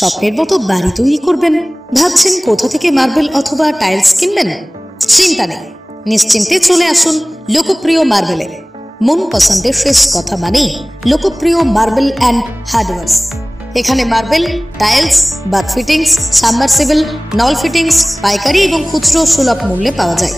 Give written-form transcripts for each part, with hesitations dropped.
স্বপ্নের মতো বাড়ি তৈরি করবেন? ভাবছেন কোথা থেকে মার্বেল অথবা টাইলস কিনবেন? চিন্তা নেই, নিশ্চিন্তে চলে আসুন লোকপ্রিয় মার্বেলে। মন পছন্দের শেষ কথা মানে লোকপ্রিয় মার্বেল অ্যান্ড হার্ডওয়্যার্স। এখানে marble, tiles, bath fittings, submersible, নল ফিটিংস পাইকারি এবং খুচরো সুলভ মূল্যে পাওয়া যায়।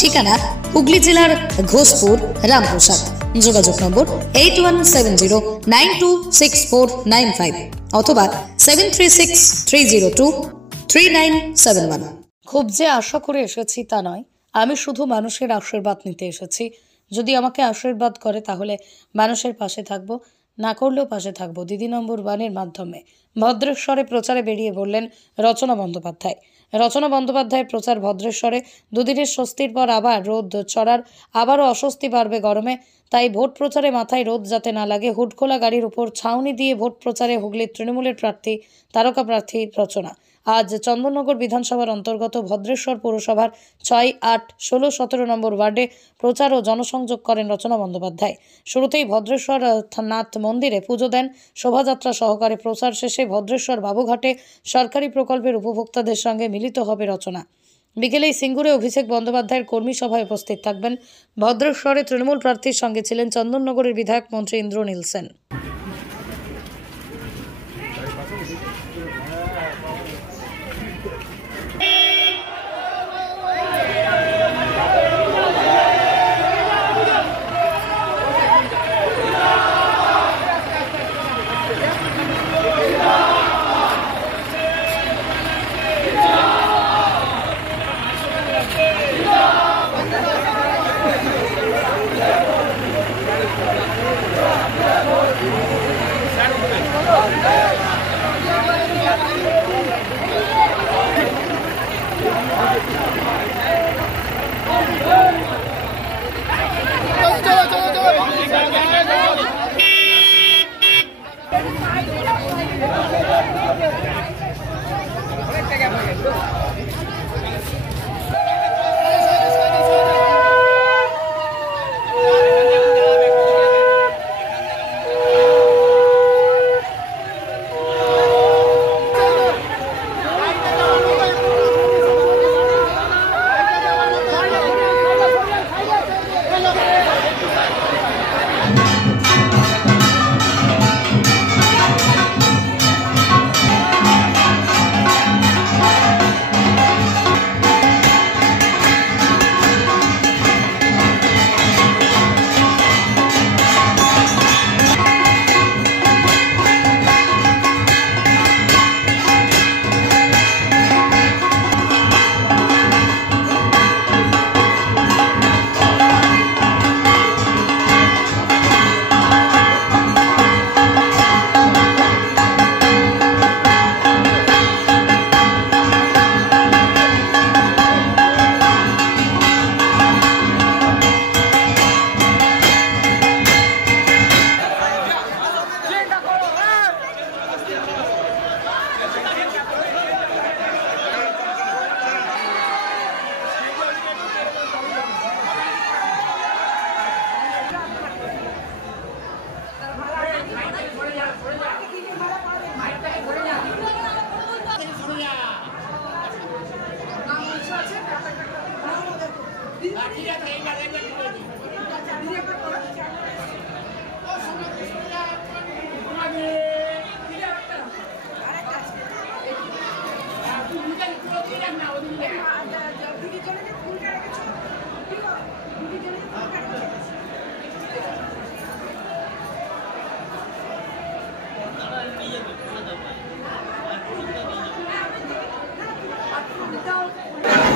ঠিকানা হুগলি জেলার ঘোষপুর, রামপ্রসাদ। যোগাযোগ নম্বর 8170926495 অথবা 7363023971। খুব যে আশা করে এসেছি তা নয়, আমি শুধু মানুষের আশীর্বাদ নিতে এসেছি। যদি আমাকে আশীর্বাদ করে তাহলে মানুষের পাশে থাকবো, না করলেও পাশে থাকবো দিদি নম্বর 1-এর মাধ্যমে। ভদ্রেশ্বরে প্রচারে বেরিয়ে বললেন রচনা বন্দ্যোপাধ্যায়। রচনা বন্দ্যোপাধ্যায়ের প্রচার ভদ্রেশ্বরে। দুদিনের স্বস্তির পর আবার রোদ চড়ার, আবারও অস্বস্তি বাড়বে গরমে। তাই ভোট প্রচারে মাথায় রোদ যাতে না লাগে, হুডখোলা গাড়ির উপর ছাউনি দিয়ে ভোট প্রচারে হুগলির তৃণমূলের প্রার্থী, তারকা প্রার্থী রচনা। আজ চন্দননগর বিধানসভার অন্তর্গত ভদ্রেশ্বর পৌরসভার 6, 8, 16, 17 নম্বর ওয়ার্ডে প্রচার ও জনসংযোগ করেন রচনা বন্দ্যোপাধ্যায়। শুরুতেই ভদ্রেশ্বর নাথ মন্দিরে পুজো দেন। শোভাযাত্রা সহকারে প্রচার শেষে ভদ্রেশ্বর বাবুঘাটে সরকারি প্রকল্পের উপভোক্তাদের সঙ্গে মিলিত হবে রচনা। বিকেলেই সিঙ্গুরে অভিষেক বন্দ্যোপাধ্যায়ের কর্মী সভায় উপস্থিত থাকবেন। ভদ্রেশ্বরে তৃণমূল প্রার্থীর সঙ্গে ছিলেন চন্দননগরের বিধায়ক মন্ত্রী ইন্দ্রনীল সেন।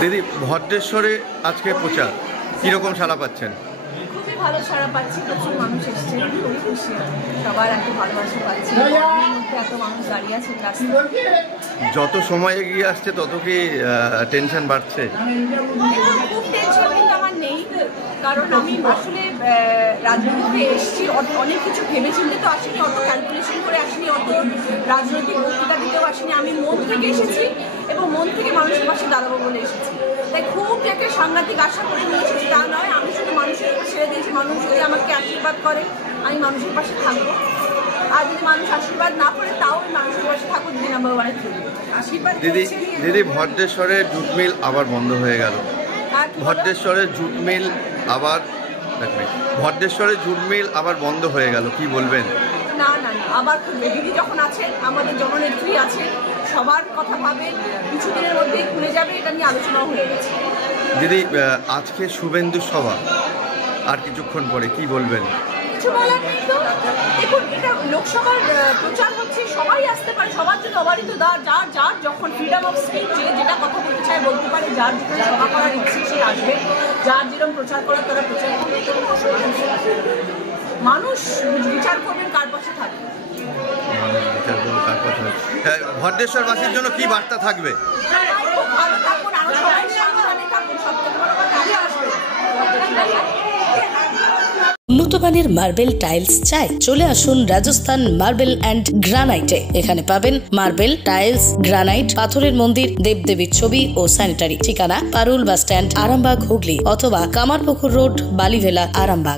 দিদি, ভদ্রেশ্বরে আজকে প্রচার কিরকম সাড়া পাচ্ছেন? খুবই ভালো সাড়া পাচ্ছি, প্রচুর মানুষ এসছে, খুবই খুশি, সবার এত ভালোবাসা পাচ্ছি, গরমের মধ্যে এত মানুষ দাঁড়িয়ে আছে রাস্তায়। যত সময় এগিয়ে আসছে তত কি টেনশন বাড়ছে? খুব টেনশন কিন্তু আমার নেই, কারণ আমি আসলে রাজনীতিতে এসেছি, অনেক কিছু ভেবে চিন্তে তো আসিনি, অত ক্যালকুলেশন করে আসিনি, অত রাজনৈতিক বক্তৃতা দিতেও আসিনি। আমি মন থেকে এসেছি এবং মন থেকে মানুষের পাশে দাঁড়াবো বলে এসেছি। তাই খুব একটা সাংঘাতিক আশা করে এসেছি তা নয়, আমি শুধু মানুষের উপর ছেড়ে দিয়েছি। মানুষ যদি আমাকে আশীর্বাদ করে আমি মানুষের পাশে থাকবো, আর যদি মানুষ আশীর্বাদ না করে তাও মানুষের পাশে থাকবো দিদি নাম্বার 1। আশীর্বাদ দিদি করছেন। দিদি ভদ্রেশ্বরের জুট মিল আবার বন্ধ হয়ে গেল। আর কি বলো? ভদ্রেশ্বরের জুট মিল আবার ভদ্রেশ্বরের জুট মিল আবার বন্ধ হয়ে গেল, কি বলবেন? না না না, আবার খুলবে। দিদি যখন আছেন, আমাদের জননেত্রী আছেন, সবার কথা ভাবেন, কিছুদিনের মধ্যেই খুলে যাবে, এটা নিয়ে আলোচনাও হয়ে গেছে। দিদি আজকে শুভেন্দু সভা আর কিছুক্ষণ পরে, কি বলবেন? কিছু বলার নেই তো। দেখুন, এটা লোকসভার প্রচার হচ্ছে, সবাই আসতে পারে, সবার জন্য অবারিত দ্বার। যার যার যখন ফ্রিডম অফ স্পিচ, যেটা কথা বলতে চায় বলতে পারে, যার যেটা সভা করার ইচ্ছে সে আসবে, যার যেরকম প্রচার করার তারা প্রচার করবে। কোনো অসুবিধা নেই। মানুষ বিচার করবেন কার পাশে থাকবে। ভদ্রেশ্বরবাসীর জন্য কি বার্তা থাকবে? খুব ভালো থাকুন, আরো সবাই সাবধানে থাকুন, সবথেকে বড় কথা আগে আসবে। উন্নত মানের মার্বেল টাইলস চাই? চলে আসুন রাজস্থান মার্বেল অ্যান্ড গ্রানাইটে। এখানে পাবেন মার্বেল, টাইলস, গ্রানাইট, পাথরের মন্দির, দেবদেবীর ছবি ও স্যানিটারি। ঠিকানা পারুল বাস স্ট্যান্ড, আরামবাগ, হুগলি, অথবা কামারপুকুর রোড, বালিভেলা, আরামবাগ।